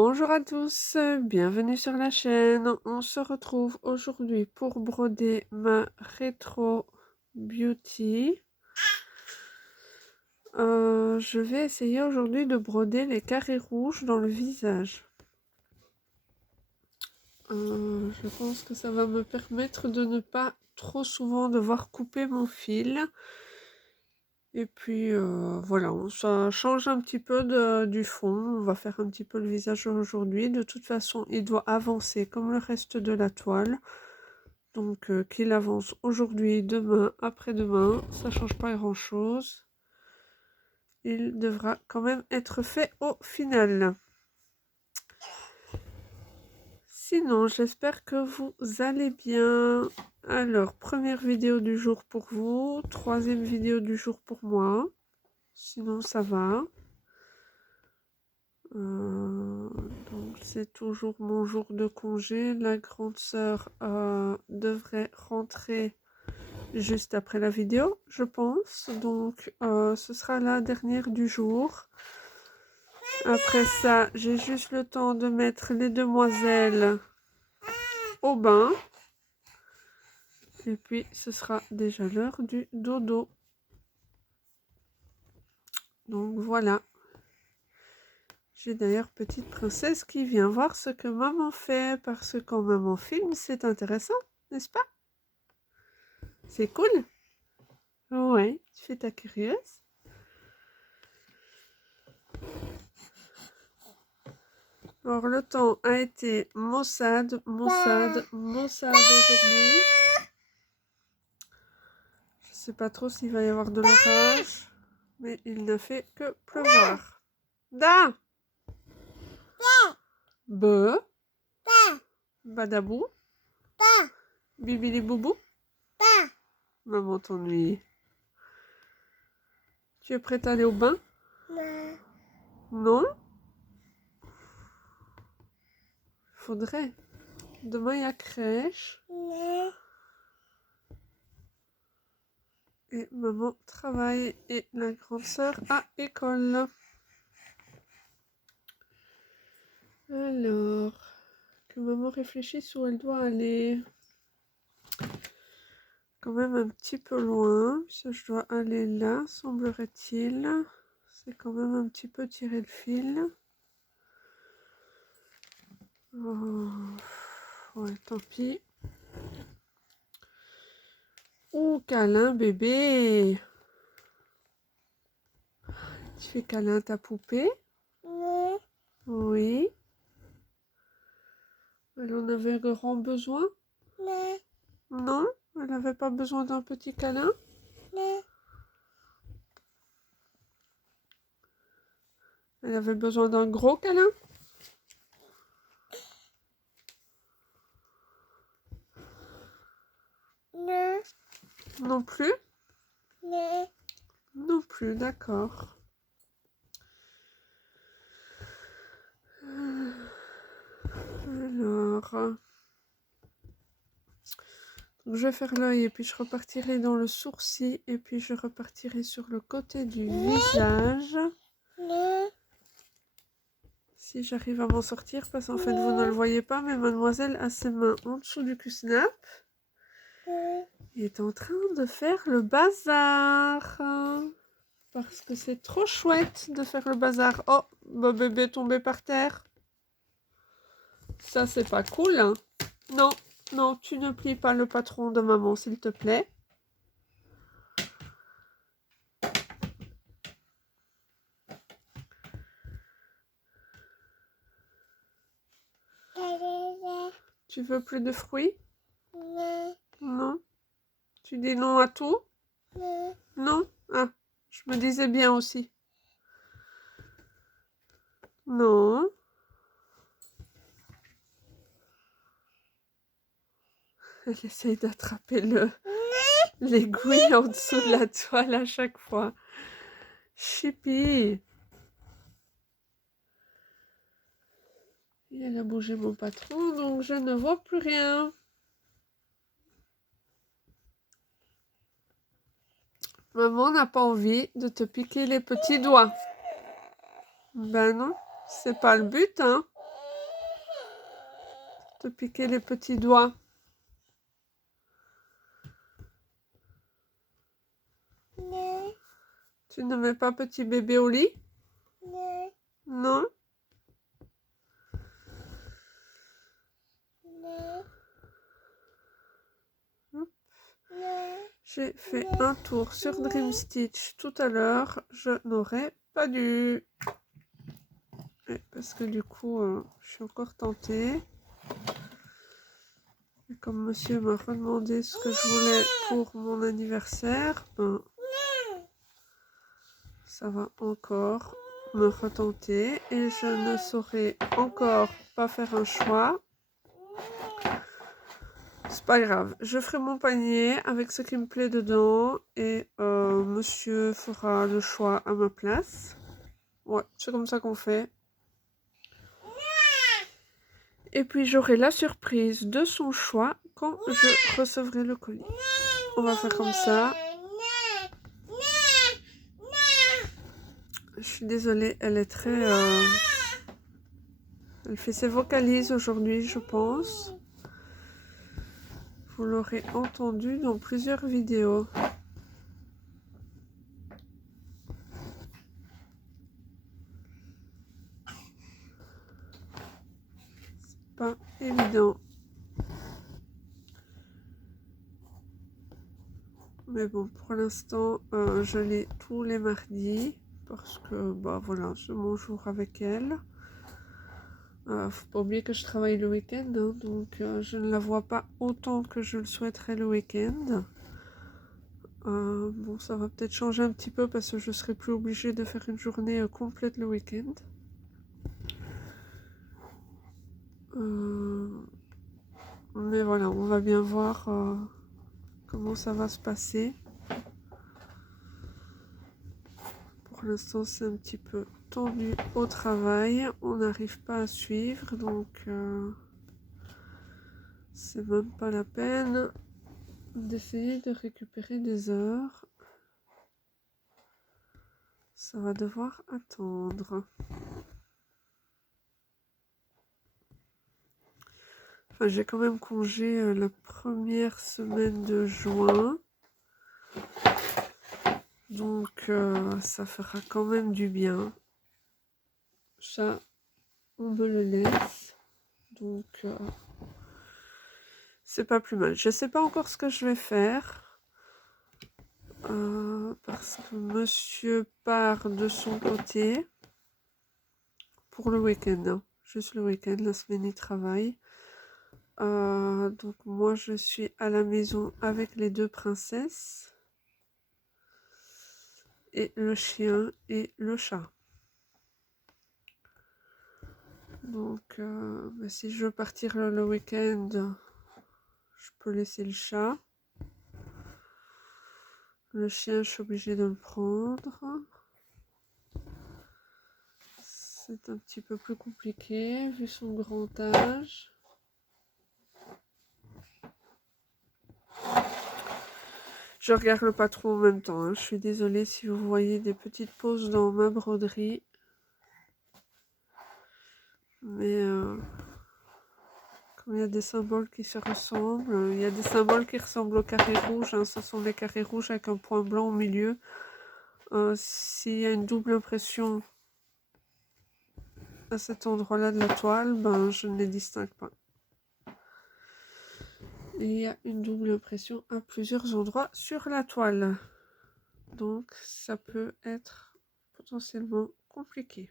Bonjour à tous, bienvenue sur la chaîne. On se retrouve aujourd'hui pour broder ma rétro beauty. Je vais essayer aujourd'hui de broder les carrés rouges dans le visage. Je pense que ça va me permettre de ne pas trop souvent devoir couper mon fil. Et puis voilà, ça change un petit peu du fond. On va faire un petit peu le visage aujourd'hui. De toute façon, il doit avancer comme le reste de la toile. Donc qu'il avance aujourd'hui, demain, après-demain, ça change pas grand-chose. Il devra quand même être fait au final. Sinon, j'espère que vous allez bien. Alors, première vidéo du jour pour vous, troisième vidéo du jour pour moi. Sinon, ça va. Donc c'est toujours mon jour de congé. La grande sœur devrait rentrer juste après la vidéo, je pense. Donc ce sera la dernière du jour. Après ça, j'ai juste le temps de mettre les demoiselles au bain. Et puis ce sera déjà l'heure du dodo. Donc voilà. J'ai d'ailleurs petite princesse qui vient voir ce que maman fait, parce que quand maman filme, c'est intéressant, n'est-ce pas? C'est cool? Ouais, tu fais ta curieuse. Alors le temps a été maussade aujourd'hui. Je sais pas trop s'il va y avoir de l'orage, mais il n'a fait que pleuvoir. Da! Be! Badabou! Bibili boubou! Maman t'ennuie. Tu es prête à aller au bain? Non? Faudrait. Demain il y a crèche. Et maman travaille et la grande sœur à école. Alors, que maman réfléchisse où elle doit aller. Quand même un petit peu loin, puisque je dois aller là, semblerait-il. C'est quand même un petit peu tirer le fil. Oh, ouais, tant pis. Ouh, câlin, bébé. Tu fais câlin à ta poupée? Oui. Elle en avait grand besoin? Non? Elle n'avait pas besoin d'un petit câlin? Elle avait besoin d'un gros câlin? Non plus? Non plus, d'accord. Alors, donc je vais faire l'œil et puis je repartirai dans le sourcil et puis je repartirai sur le côté du visage. Si j'arrive à m'en sortir, parce qu'en fait vous ne le voyez pas, mais mademoiselle a ses mains en dessous du Q-snap. Il est en train de faire le bazar. Parce que c'est trop chouette de faire le bazar. Oh, mon bébé est tombé par terre. Ça, c'est pas cool. Hein. Non, non, tu ne plies pas le patron de maman, s'il te plaît. Tu veux plus de fruits? Non. Tu dis non à tout? Non? Ah, je me disais bien aussi. Non. Elle essaye d'attraper l'aiguille en dessous de la toile à chaque fois. Chippy. Et elle a bougé mon patron, donc je ne vois plus rien. Maman n'a pas envie de te piquer les petits doigts. Ben non, c'est pas le but, hein. te piquer les petits doigts. Non. Tu ne mets pas petit bébé au lit? Non. Non? Non. Non. Non. J'ai fait un tour sur Dream Stitch tout à l'heure. Je n'aurais pas dû. Parce que du coup, je suis encore tentée. Et comme monsieur m'a redemandé ce que je voulais pour mon anniversaire, ben, ça va encore me retenter. Et je ne saurais encore pas faire un choix. C'est pas grave, je ferai mon panier avec ce qui me plaît dedans et monsieur fera le choix à ma place. Ouais, c'est comme ça qu'on fait. Et puis j'aurai la surprise de son choix quand je recevrai le colis. On va faire comme ça. Je suis désolée, elle est très... Elle fait ses vocalises aujourd'hui, je pense. Vous l'aurez entendu dans plusieurs vidéos. C'est pas évident. Mais bon, pour l'instant, je l'ai tous les mardis. Parce que, bah voilà, c'est mon jour avec elle. Faut pas oublier que je travaille le week-end. Hein, donc, je ne la vois pas autant que je le souhaiterais le week-end. Bon, ça va peut-être changer un petit peu parce que je serai plus obligée de faire une journée complète le week-end. Mais voilà, on va bien voir comment ça va se passer. Pour l'instant, c'est un petit peu tendu au travail. On n'arrive pas à suivre, donc c'est même pas la peine d'essayer de récupérer des heures. Ça va devoir attendre. Enfin, j'ai quand même congé la première semaine de juin. Donc, ça fera quand même du bien. Ça, on me le laisse. Donc, c'est pas plus mal. Je sais pas encore ce que je vais faire. Parce que monsieur part de son côté. Pour le week-end. Hein. Juste le week-end. La semaine, il travaille. Donc, moi, je suis à la maison avec les deux princesses. Et le chien et le chat. Donc, si je veux partir le week-end, je peux laisser le chat. Le chien, je suis obligée de le prendre. C'est un petit peu plus compliqué vu son grand âge. Je regarde pas trop en même temps. Hein. Je suis désolée si vous voyez des petites pauses dans ma broderie. Mais comme il y a des symboles qui se ressemblent, il y a des symboles qui ressemblent au carré rouge. Hein. Ce sont les carrés rouges avec un point blanc au milieu. S'il y a une double impression à cet endroit-là de la toile, ben, je ne les distingue pas. Et il y a une double impression à plusieurs endroits sur la toile. Donc, ça peut être potentiellement compliqué.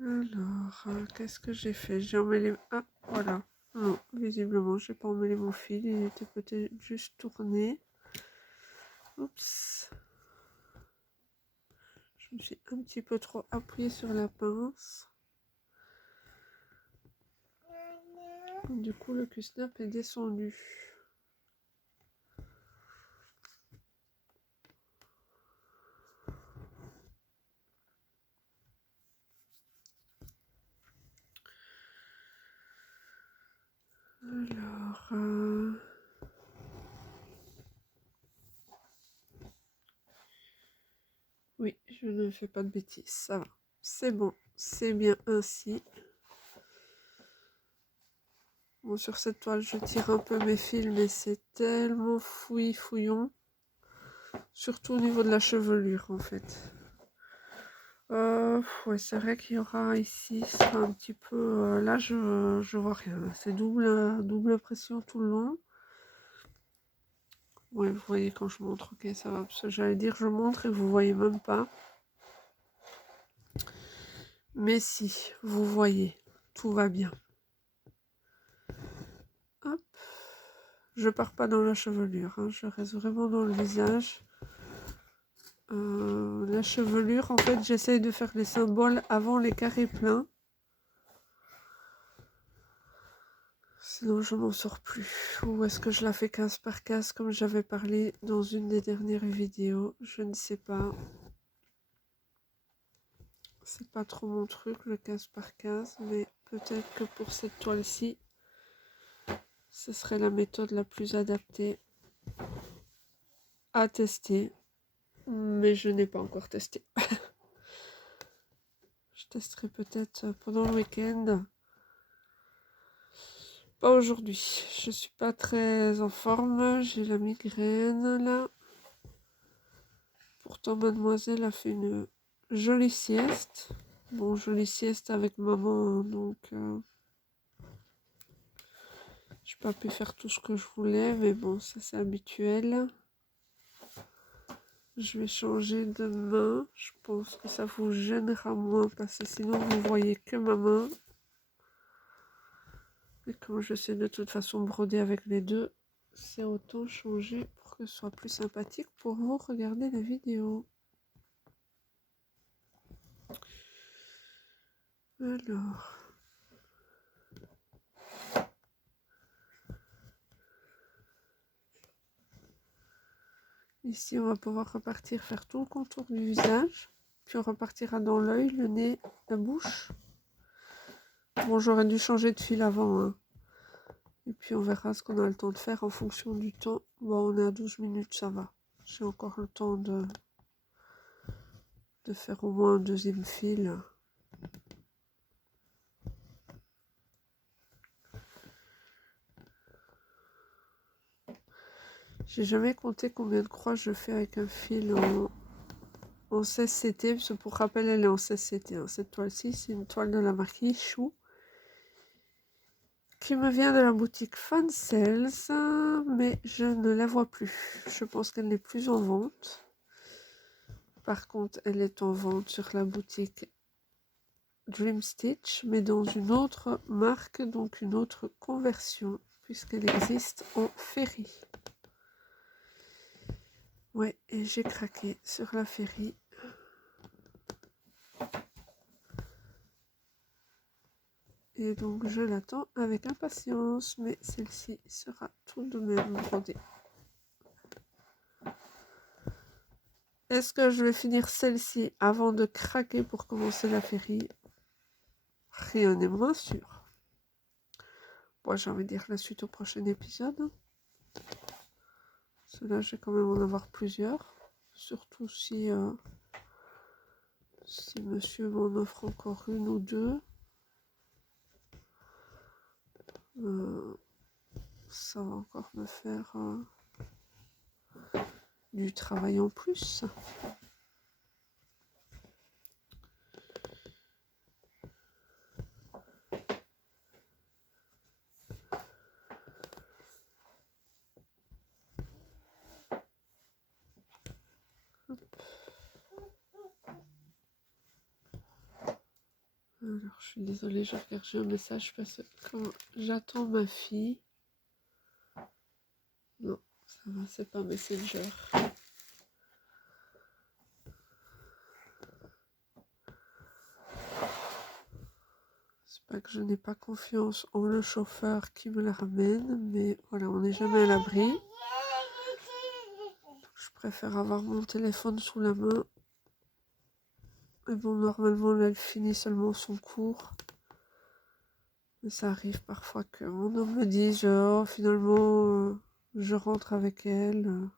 Alors, qu'est-ce que j'ai fait? J'ai emmêlé... Ah, voilà. Non, visiblement, j'ai pas emmêlé mon fil. Il était peut-être juste tourné. Oups. Je me suis un petit peu trop appuyée sur la pince. Du coup, le Q-snap est descendu. Alors... Oui, je ne fais pas de bêtises, ça va. C'est bon, c'est bien ainsi. Bon, sur cette toile, je tire un peu mes fils, mais c'est tellement fouillon. Surtout au niveau de la chevelure, en fait. Ouais, c'est vrai qu'il y aura ici, ce sera un petit peu... là, je vois rien. C'est double impression tout le long. Ouais, vous voyez quand je montre, ok, ça va. Parce que j'allais dire je montre et vous voyez même pas. Mais si, vous voyez, tout va bien. Hop. Je pars pas dans la chevelure, hein, je reste vraiment dans le visage. La chevelure, en fait, j'essaye de faire les symboles avant les carrés pleins. Sinon, je m'en sors plus. Ou est-ce que je la fais case par case comme j'avais parlé dans une des dernières vidéos? Je ne sais pas. C'est pas trop mon truc, le case par case, mais peut-être que pour cette toile-ci, ce serait la méthode la plus adaptée à tester. Mais je n'ai pas encore testé. Je testerai peut-être pendant le week-end. Pas aujourd'hui. Je suis pas très en forme. J'ai la migraine là. Pourtant, mademoiselle a fait une jolie sieste. Bon, jolie sieste avec maman, hein, donc j'ai pas pu faire tout ce que je voulais, mais bon, ça c'est habituel. Je vais changer de main. Je pense que ça vous gênera moins parce que sinon vous voyez que ma main. Et comme je sais de toute façon broder avec les deux, c'est autant changer pour que ce soit plus sympathique pour vous regarder la vidéo. Alors. Ici, on va pouvoir repartir faire tout le contour du visage. Puis on repartira dans l'œil, le nez, la bouche. Bon, j'aurais dû changer de fil avant, hein. Et puis on verra ce qu'on a le temps de faire en fonction du temps. Bon, on est à 12 minutes, ça va. J'ai encore le temps de faire au moins un deuxième fil. J'ai jamais compté combien de croix je fais avec un fil en 16 CT. Parce que pour rappel, elle est en 16 CT. Hein. Cette toile-ci, c'est une toile de la marque Chou, qui me vient de la boutique Fan Sales, mais je ne la vois plus. Je pense qu'elle n'est plus en vente. Par contre, elle est en vente sur la boutique Dream Stitch, mais dans une autre marque, donc une autre conversion, puisqu'elle existe en Ferry. Ouais, et j'ai craqué sur la Ferry. Et donc je l'attends avec impatience, mais celle-ci sera tout de même brodée. Est-ce que je vais finir celle-ci avant de craquer pour commencer la Ferry? Rien n'est moins sûr. Bon, j'ai envie de dire la suite au prochain épisode. Cela, je vais quand même en avoir plusieurs. Surtout si monsieur m'en offre encore une ou deux. Ça va encore me faire du travail en plus. Alors, je suis désolée, je regarde, j'ai un message parce que quand j'attends ma fille... Non, ça va, c'est pas Messenger. C'est pas que je n'ai pas confiance en le chauffeur qui me la ramène, mais voilà, on n'est jamais à l'abri. Je préfère avoir mon téléphone sous la main. Et bon, normalement, là, elle finit seulement son cours. Mais ça arrive parfois que mon homme me dise, oh, finalement, je rentre avec elle.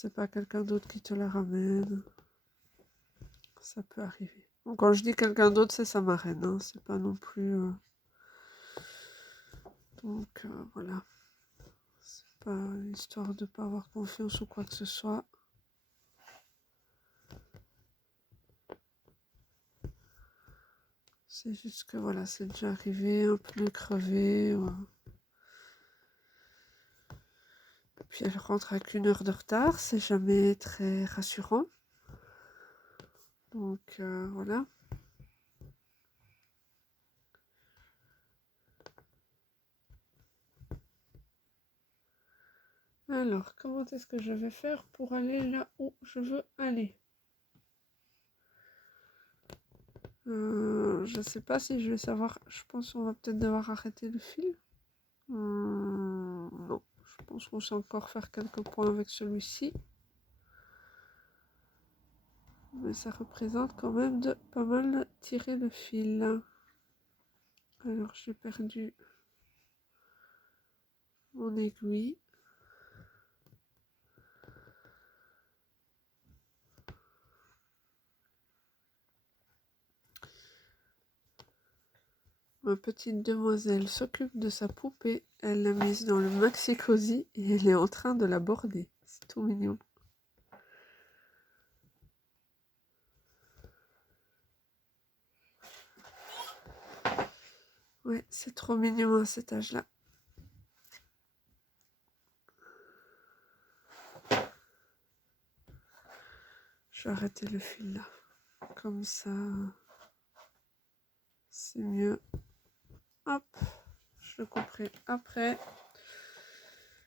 c'est pas quelqu'un d'autre qui te la ramène. Ça peut arriver. Bon, quand je dis quelqu'un d'autre, c'est sa marraine, hein. C'est pas non plus... Donc, voilà. C'est pas histoire de pas avoir confiance ou quoi que ce soit. C'est juste que, voilà, c'est déjà arrivé, un pneu crevé. Puis elle rentre avec 1 heure de retard, c'est jamais très rassurant. Donc, voilà. Alors, comment est-ce que je vais faire pour aller là où je veux aller? Je sais pas si je vais savoir. Je pense qu'on va peut-être devoir arrêter le fil. Non, je pense qu'on sait encore faire quelques points avec celui-ci. Mais ça représente quand même de pas mal tirer le fil. Alors, j'ai perdu mon aiguille. Ma petite demoiselle s'occupe de sa poupée. Elle l'a mise dans le maxi cosy et elle est en train de la border. C'est tout mignon. Ouais, c'est trop mignon à cet âge-là. Je vais arrêter le fil là. Comme ça, c'est mieux. Hop, je le couperai après.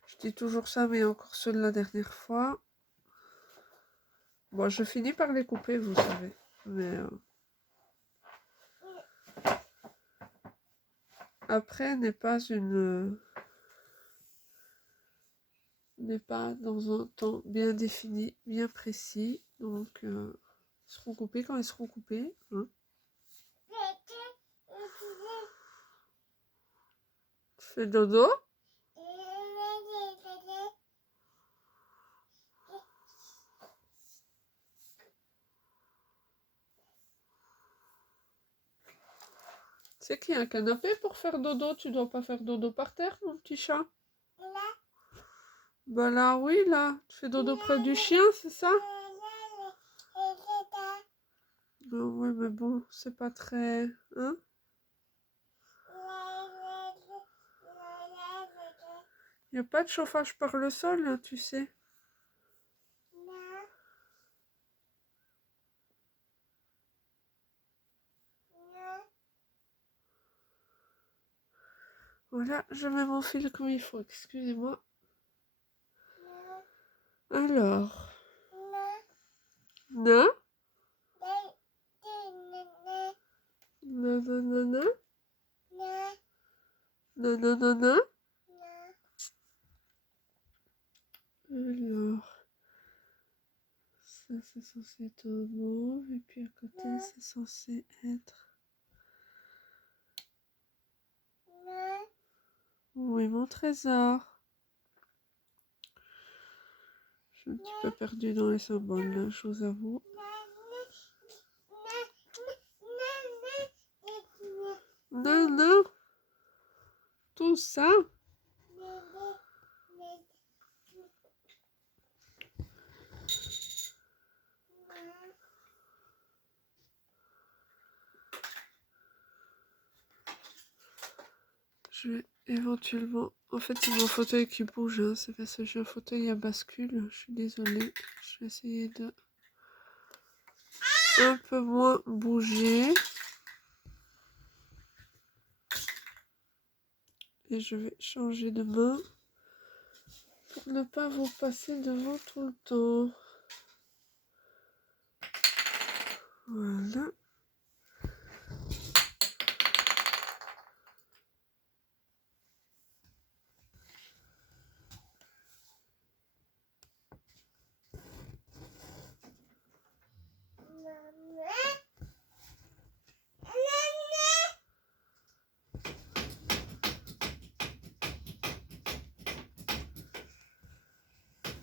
Je dis toujours ça, mais encore ceux de la dernière fois. Bon, je finis par les couper, vous savez. Mais après n'est pas n'est pas dans un temps bien défini, bien précis. Donc, ils seront coupés quand ils seront coupés. Hein. Fais dodo. C'est qu'il y a un canapé pour faire dodo. Tu dois pas faire dodo par terre, mon petit chat. Bah là, oui, là. Tu fais dodo près du chien, c'est ça? Oui, mais bon, c'est pas très... Hein? Il n'y a pas de chauffage par le sol, là, tu sais. Voilà, je mets mon fil comme il faut, excusez-moi. Alors. Na? Nanana? Nanana? Alors. Ça, c'est censé être un mauve. Et puis à côté, c'est censé être... Oui, mon trésor. Je suis un petit peu perdue dans les symboles, là, je vous avoue. Non, non. Tout ça. Je vais éventuellement... En fait, c'est mon fauteuil qui bouge. Hein. C'est parce que j'ai un fauteuil à bascule. Je suis désolée. Je vais essayer de un peu moins bouger. Et je vais changer de main pour ne pas vous passer devant tout le temps. Voilà.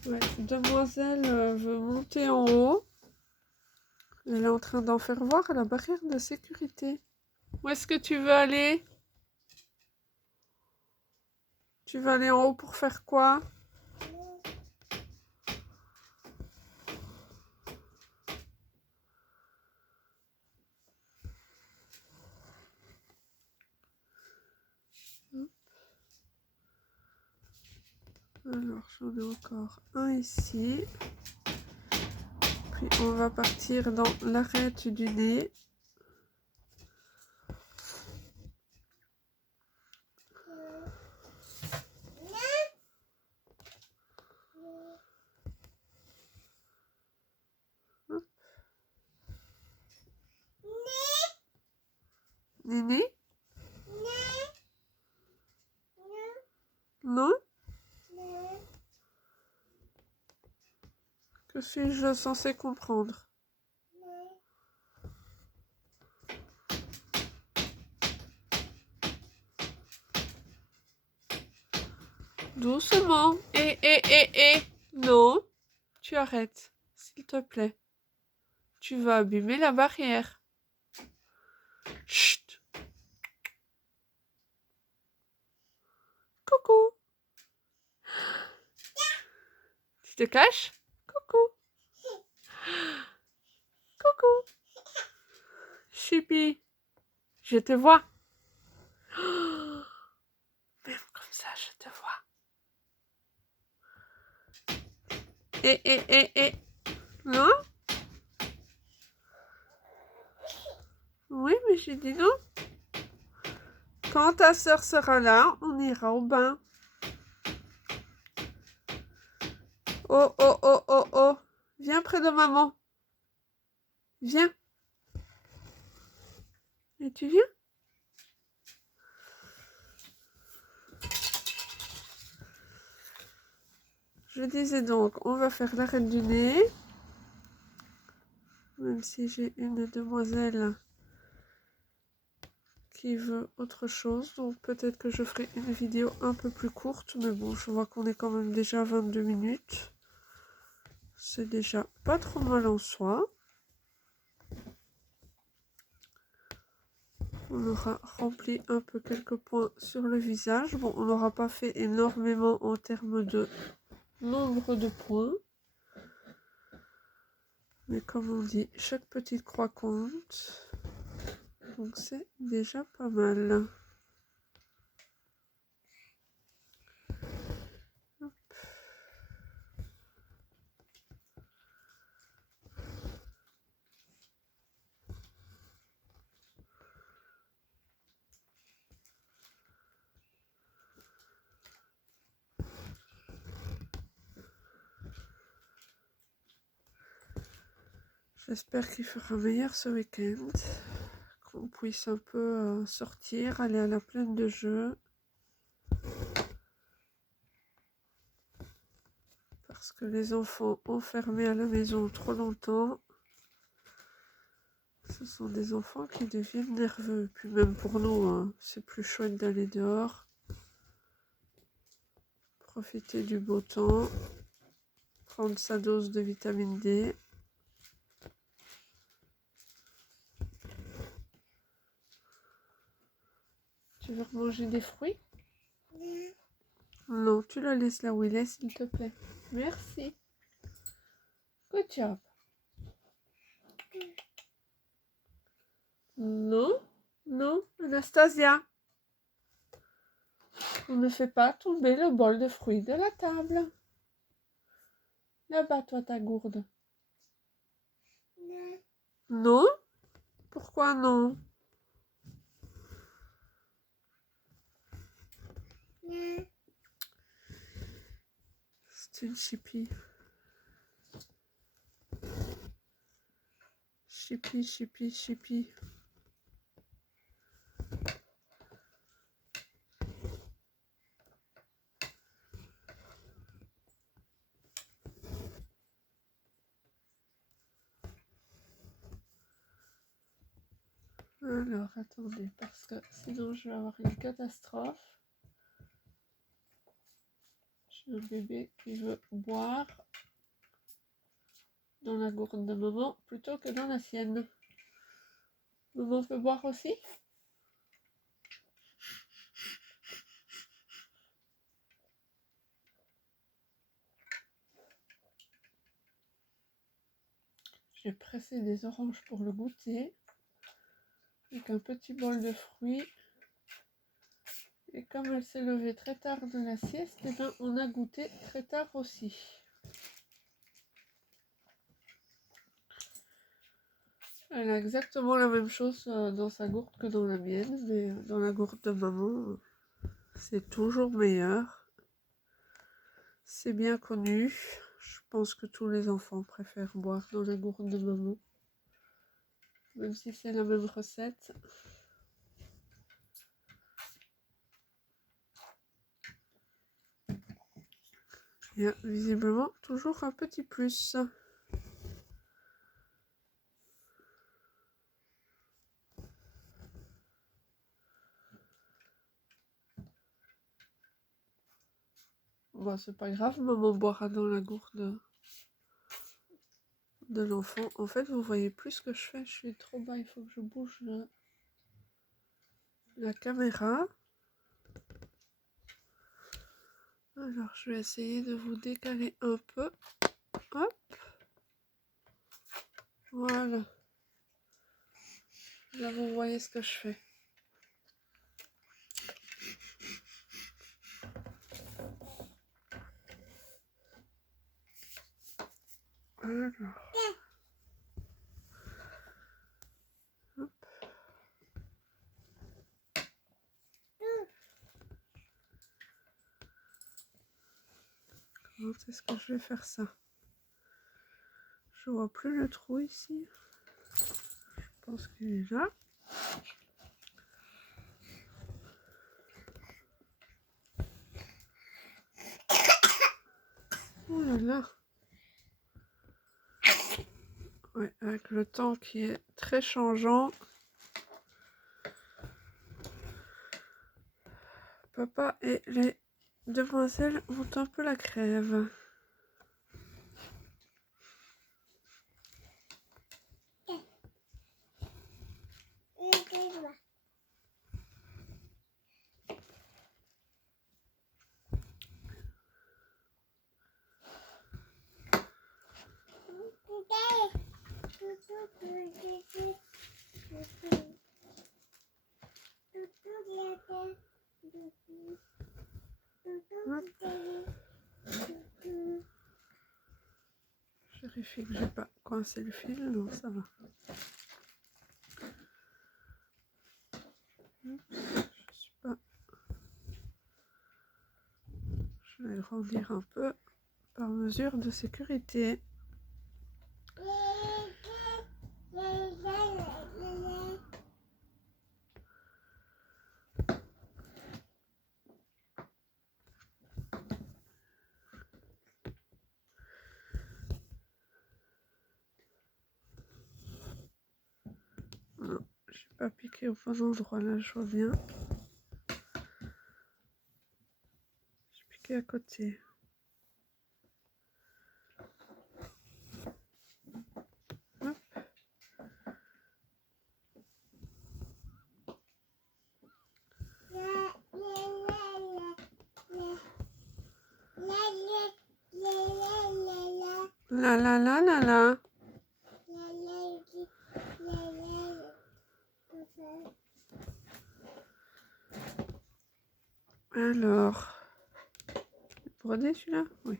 Ouais, demoiselle veut monter en haut. Elle est en train d'en faire voir à la barrière de sécurité. Où est-ce que tu veux aller? Tu veux aller en haut pour faire quoi? Alors, j'en ai encore un ici. Puis, on va partir dans l'arête du nez. Hop. Néné? Non? Que suis-je censé comprendre? Doucement. Non, tu arrêtes, s'il te plaît. Tu vas abîmer la barrière. Chut. Coucou. Tu te caches? Coucou. Coucou. Chippy, je te vois. Même comme ça, je te vois. Non? Oui, mais j'ai dit non. Quand ta sœur sera là, on ira au bain. Oh, oh, oh, oh, oh. Viens près de maman. Viens. Et tu viens? Je disais donc, on va faire l'arête du nez. Même si j'ai une demoiselle qui veut autre chose. Donc peut-être que je ferai une vidéo un peu plus courte. Mais bon, je vois qu'on est quand même déjà à 22 minutes. C'est déjà pas trop mal en soi. On aura rempli un peu quelques points sur le visage. Bon, on n'aura pas fait énormément en termes de nombre de points. Mais comme on dit, chaque petite croix compte. Donc c'est déjà pas mal. Hop. J'espère qu'il fera meilleur ce week-end. Qu'on puisse un peu sortir, aller à la plaine de jeu. Parce que les enfants enfermés à la maison trop longtemps, ce sont des enfants qui deviennent nerveux. Puis même pour nous, hein, c'est plus chouette d'aller dehors. Profiter du beau temps. Prendre sa dose de vitamine D. Tu veux manger des fruits? Non, tu la laisses là où il est, s'il te plaît. Merci. Good job. Non, non, Anastasia. On ne fait pas tomber le bol de fruits de la table. Là-bas, toi, ta gourde. Non? Pourquoi non? C'est une chippie. Chippie, chippie, chippie. Alors, attendez, parce que sinon je vais avoir une catastrophe. Je Un bébé qui veut boire dans la gourde de maman plutôt que dans la sienne. Maman peut boire aussi? J'ai pressé des oranges pour le goûter avec un petit bol de fruits. Et comme elle s'est levée très tard de la sieste, eh ben, on a goûté très tard aussi. Elle a exactement la même chose dans sa gourde que dans la mienne, mais dans la gourde de maman, c'est toujours meilleur. C'est bien connu. Je pense que tous les enfants préfèrent boire dans la gourde de maman, même si c'est la même recette. Il y a visiblement toujours un petit plus. Bon, c'est pas grave, maman boira dans la gourde de l'enfant. En fait, vous voyez plus ce que je fais, je suis trop bas, il faut que je bouge la caméra. Alors, je vais essayer de vous décaler un peu. Hop. Voilà. Là, vous voyez ce que je fais. Alors. Hop. Comment est-ce que je vais faire ça? Je vois plus le trou ici. Je pense qu'il est là. Oh là là. Ouais, avec le temps qui est très changeant. Papa et les demoiselles ont un peu la crève. Hop. Je vérifie que j'ai pas coincé le fil. Non, ça va. Je suis pas. Je vais grandir un peu par mesure de sécurité. Non, j'ai pas piqué au bon endroit là, je vois bien. J'ai piqué à côté. Hop. La la la la la. Alors, brodé celui-là? Oui.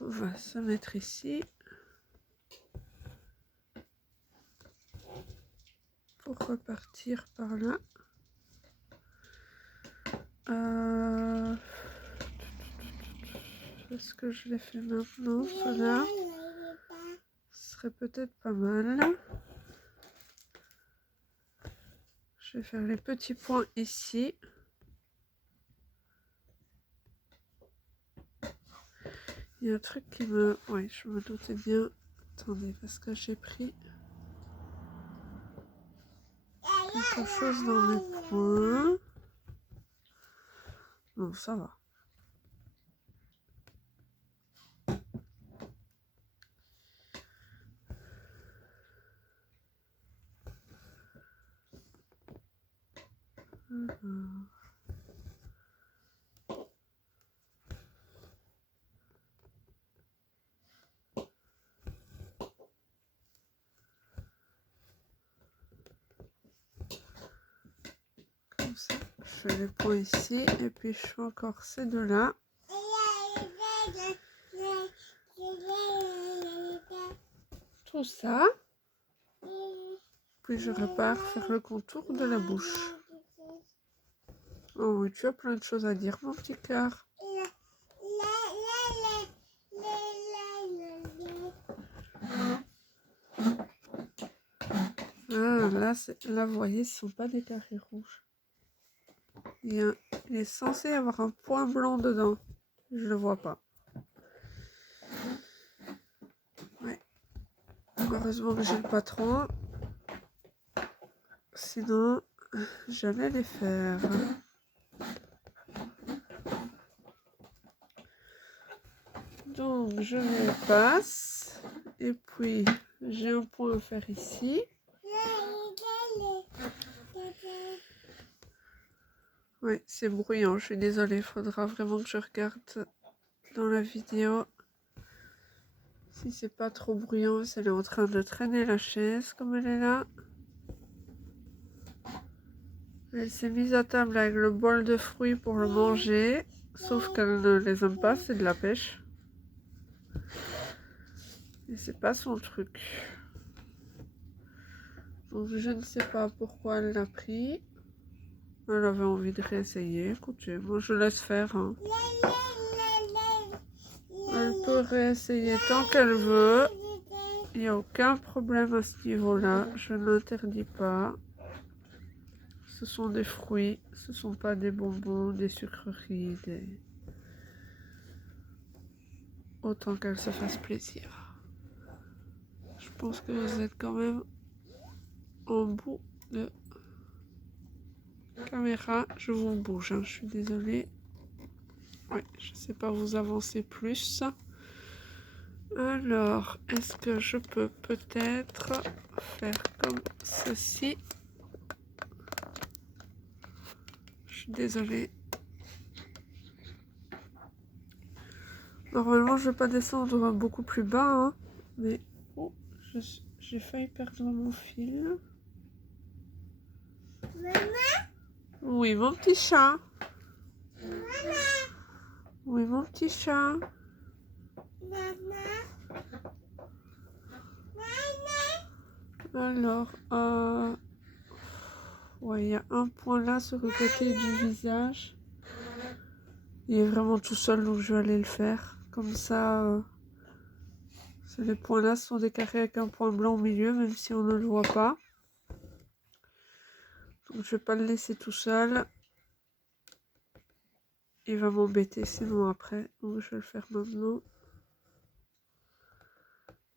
On va se mettre ici pour repartir par là. Est-ce que je l'ai fait maintenant? Cela serait peut-être pas mal. Je vais faire les petits points ici. Il y a un truc qui me... Ouais, je me doutais bien. Attendez, parce que j'ai pris quelque chose dans mes poings. Non, ça va. Comme ça, je fais les points ici. Et puis, je fais encore ces deux-là. Tout ça. Puis, je repars faire le contour de la bouche. Oh oui, tu as plein de choses à dire, mon petit cœur. Ah, là, vous voyez, ce ne sont pas des carrés rouges. Il est censé y avoir un point blanc dedans. Je le vois pas. Ouais. Heureusement que j'ai le patron. Sinon, j'allais les faire. Donc, je les passe. Et puis, j'ai un point à faire ici. Oui, c'est bruyant, je suis désolée. Il faudra vraiment que je regarde dans la vidéo. Si c'est pas trop bruyant, elle est en train de traîner la chaise comme elle est là. Elle s'est mise à table avec le bol de fruits pour le manger. Sauf qu'elle ne les aime pas, c'est de la pêche. Et c'est pas son truc. Donc je ne sais pas pourquoi elle l'a pris. Elle avait envie de réessayer. Écoutez, moi je laisse faire. Hein. Elle peut réessayer tant qu'elle veut. Il n'y a aucun problème à ce niveau-là. Je n'interdis pas. Ce sont des fruits. Ce ne sont pas des bonbons, des sucreries, autant qu'elle se fasse plaisir. Je pense que vous êtes quand même en bout de caméra. Je vous bouge, hein. Je suis désolée. Ouais, je ne sais pas vous avancer plus. Alors, est-ce que je peux peut-être faire comme ceci? Je suis désolée. Normalement, je ne vais pas descendre beaucoup plus bas, hein, mais oh, j'ai failli perdre mon fil. Maman? Oui, mon petit chat. Maman? Oui, mon petit chat. Maman? Alors, ouais, il y a un point là sur le côté du visage. Il est vraiment tout seul, donc je vais aller le faire. Comme ça, les points là sont des carrés avec un point blanc au milieu, même si on ne le voit pas. Donc je vais pas le laisser tout seul. Il va m'embêter sinon après. Donc je vais le faire maintenant.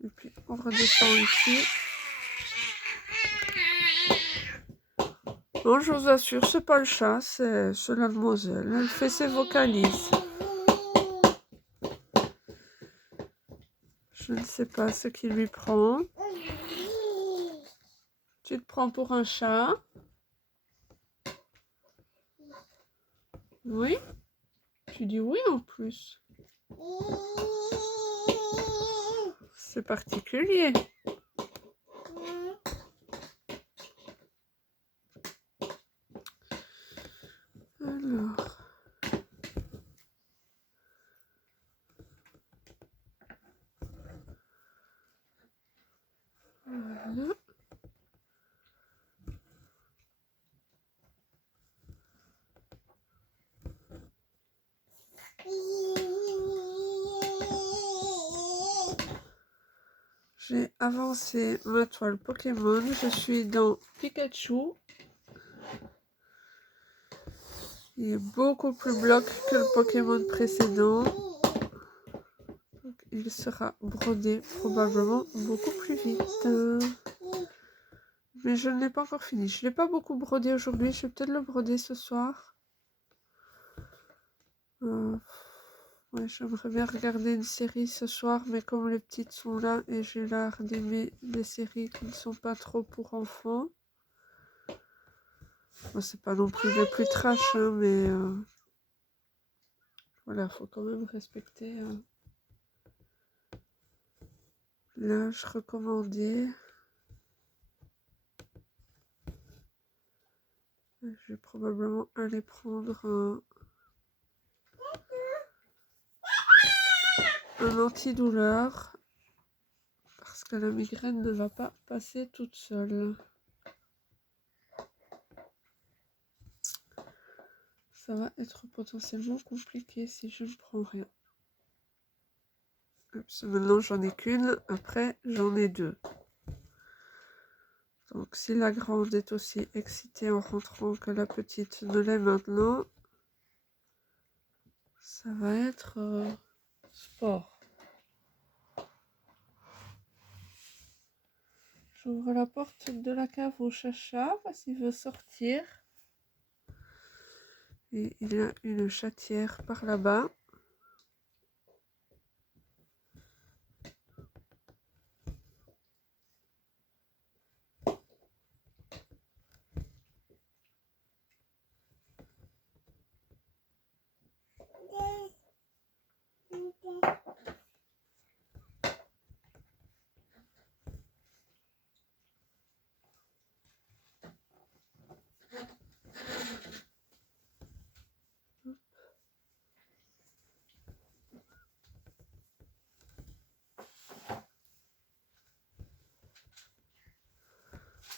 Et puis on redescend ici. Non, je vous assure, c'est pas le chat, c'est la demoiselle. Elle fait ses vocalises. Je ne sais pas ce qui lui prend. Tu te prends pour un chat? Oui? Tu dis oui en plus. C'est particulier. Alors. Voilà. J'ai avancé ma toile Pokémon. Je suis dans Pikachu. Il est beaucoup plus bloc que le Pokémon précédent. il sera brodé probablement beaucoup plus vite. Mais je ne l'ai pas encore fini. Je ne l'ai pas beaucoup brodé aujourd'hui. Je vais peut-être le broder ce soir. Ouais, j'aimerais bien regarder une série ce soir, mais comme les petites sont là et j'ai l'air d'aimer des séries qui ne sont pas trop pour enfants. Bon, c'est pas non plus les plus trash, hein, mais voilà, faut quand même respecter l'âge recommandé. Je vais probablement aller prendre un antidouleur parce que la migraine ne va pas passer toute seule. Ça va être potentiellement compliqué si je ne prends rien. Oups, maintenant j'en ai qu'une, après j'en ai deux. Donc si la grande est aussi excitée en rentrant que la petite ne l'est maintenant, ça va être sport. J'ouvre la porte de la cave au chacha parce qu'il veut sortir. Et il y a une chatière par là-bas.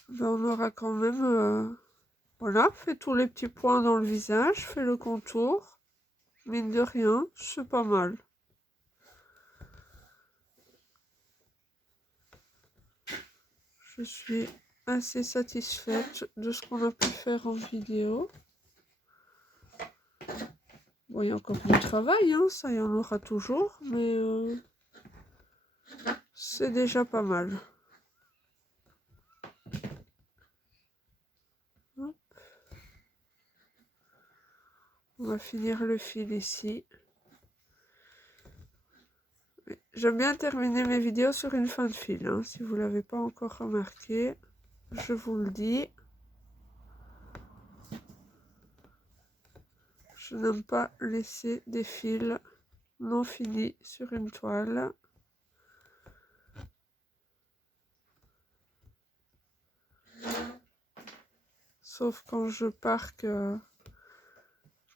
Ben, on aura quand même voilà, fait tous les petits points dans le visage, fait le contour. Mine de rien, c'est pas mal. Je suis assez satisfaite de ce qu'on a pu faire en vidéo. Bon, il y a encore du travail, hein, ça, il y en aura toujours, mais c'est déjà pas mal. Hop. On va finir le fil ici. J'aime bien terminer mes vidéos sur une fin de fil, hein. Si vous ne l'avez pas encore remarqué, je vous le dis. Je n'aime pas laisser des fils non finis sur une toile. Sauf quand je parque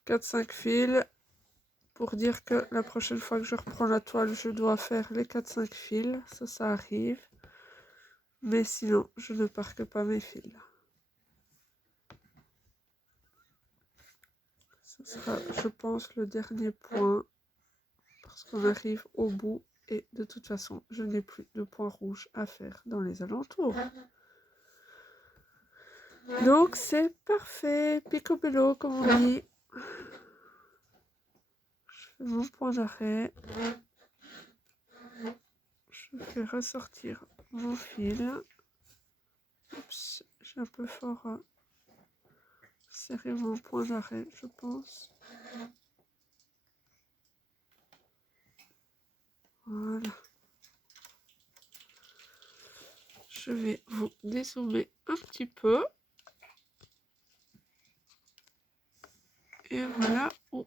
4-5 fils pour dire que la prochaine fois que je reprends la toile, je dois faire les 4-5 fils. Ça arrive. Mais sinon, je ne parque pas mes fils. Ce sera, je pense, le dernier point. Parce qu'on arrive au bout. Et de toute façon, je n'ai plus de points rouges à faire dans les alentours. Donc, c'est parfait. Picobello, comme on dit. Je fais mon point d'arrêt. Je vais ressortir mon fil. Oups, j'ai un peu fort serré mon point d'arrêt, je pense. Voilà. Je vais vous dézoomer un petit peu. Et voilà où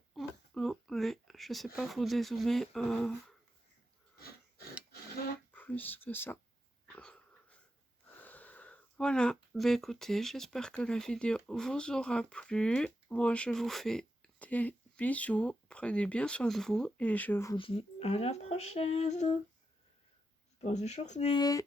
on est. Je sais pas vous dézoomer plus que ça. Voilà, bah écoutez, j'espère que la vidéo vous aura plu. Moi, je vous fais des bisous. Prenez bien soin de vous et je vous dis à la prochaine. Bonne journée.